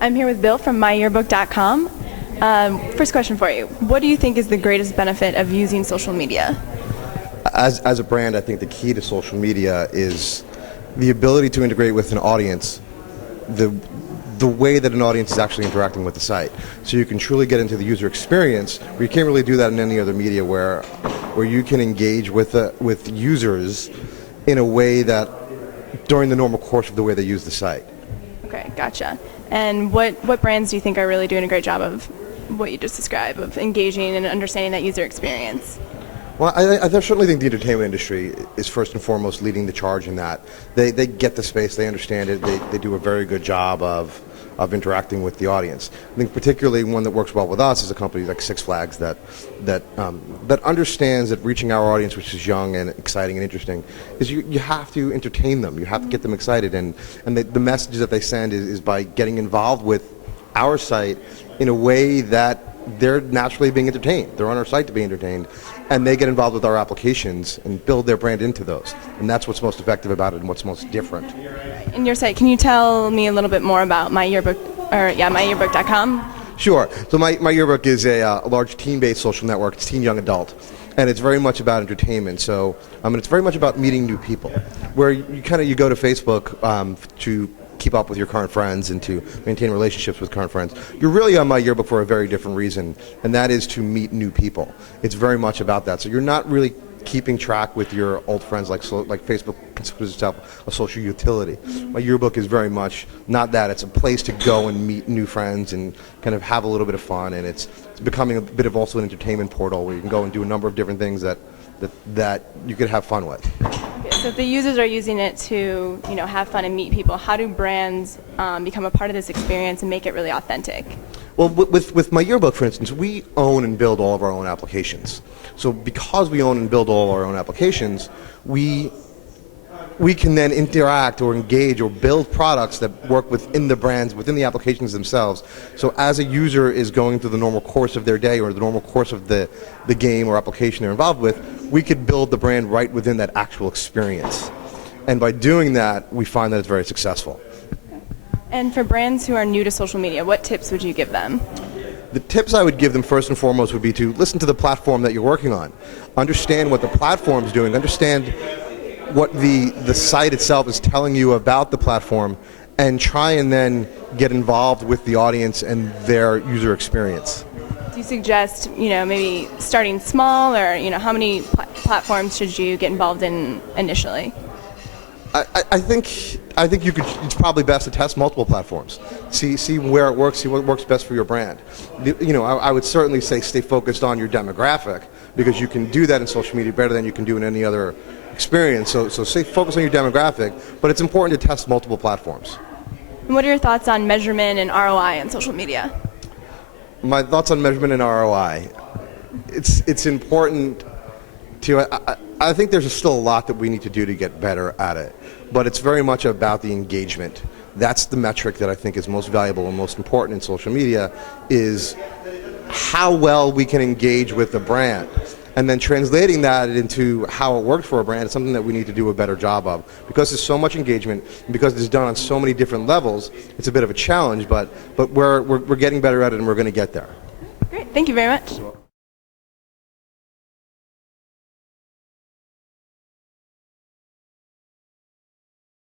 I'm here with Bill from myyearbook.com. First question for you. What do you think is the greatest benefit of using social media? As a brand, I think the key to social media is the ability to integrate with an audience, the way that an audience is actually interacting with the site. So you can truly get into the user experience, where you can't really do that in any other media, where you can engage with users in a way that during the normal course of the way they use the site. Okay, gotcha. And what brands do you think are really doing a great job of what you just described, of engaging and understanding that user experience? Well, I certainly think the entertainment industry is first and foremost leading the charge in that. They get the space, they understand it, they do a very good job of interacting with the audience. I think particularly one that works well with us is a company like Six Flags that understands that reaching our audience, which is young and exciting and interesting, is you have to entertain them, you have to get them excited, and the messages that they send is by getting involved with our site in a way that they're naturally being entertained. They're on our site to be entertained, and they get involved with our applications and build their brand into those. And that's what's most effective about it and what's most different. In your site, can you tell me a little bit more about myyearbook.com? Sure. So my yearbook is a large teen-based social network. It's teen, young, adult, and it's very much about entertainment. So it's very much about meeting new people, where you go to Facebook to keep up with your current friends and to maintain relationships with current friends. You're really on my yearbook for a very different reason, and that is to meet new people. It's very much about that. So you're not really keeping track with your old friends like Facebook considers itself a social utility. My yearbook is very much not that. It's a place to go and meet new friends and kind of have a little bit of fun, and it's becoming a bit of also an entertainment portal where you can go and do a number of different things that you could have fun with. Okay, so if the users are using it to have fun and meet people, how do brands become a part of this experience and make it really authentic? Well, with my yearbook, for instance, we own and build all of our own applications. So because we own and build all our own applications, we can then interact or engage or build products that work within the brands, within the applications themselves. So as a user is going through the normal course of their day or the normal course of the game or application they're involved with, we could build the brand right within that actual experience. And by doing that, we find that it's very successful. And for brands who are new to social media, what tips would you give them? The tips I would give them first and foremost would be to listen to the platform that you're working on. Understand what the platform's doing. Understand what the site itself is telling you about the platform, and try and then get involved with the audience and their user experience. Do you suggest maybe starting small, or how many platforms should you get involved in initially? I think you could. It's probably best to test multiple platforms. See where it works. See what works best for your brand. I would certainly say stay focused on your demographic, because you can do that in social media better than you can do in any other experience. So stay focused on your demographic, but it's important to test multiple platforms. And what are your thoughts on measurement and ROI in social media? My thoughts on measurement and ROI. It's important to. I think there's still a lot that we need to do to get better at it, but it's very much about the engagement. That's the metric that I think is most valuable and most important in social media, is how well we can engage with the brand. And then translating that into how it works for a brand is something that we need to do a better job of. Because there's so much engagement, and because it's done on so many different levels, it's a bit of a challenge, but we're getting better at it, and we're going to get there. Great, thank you very much.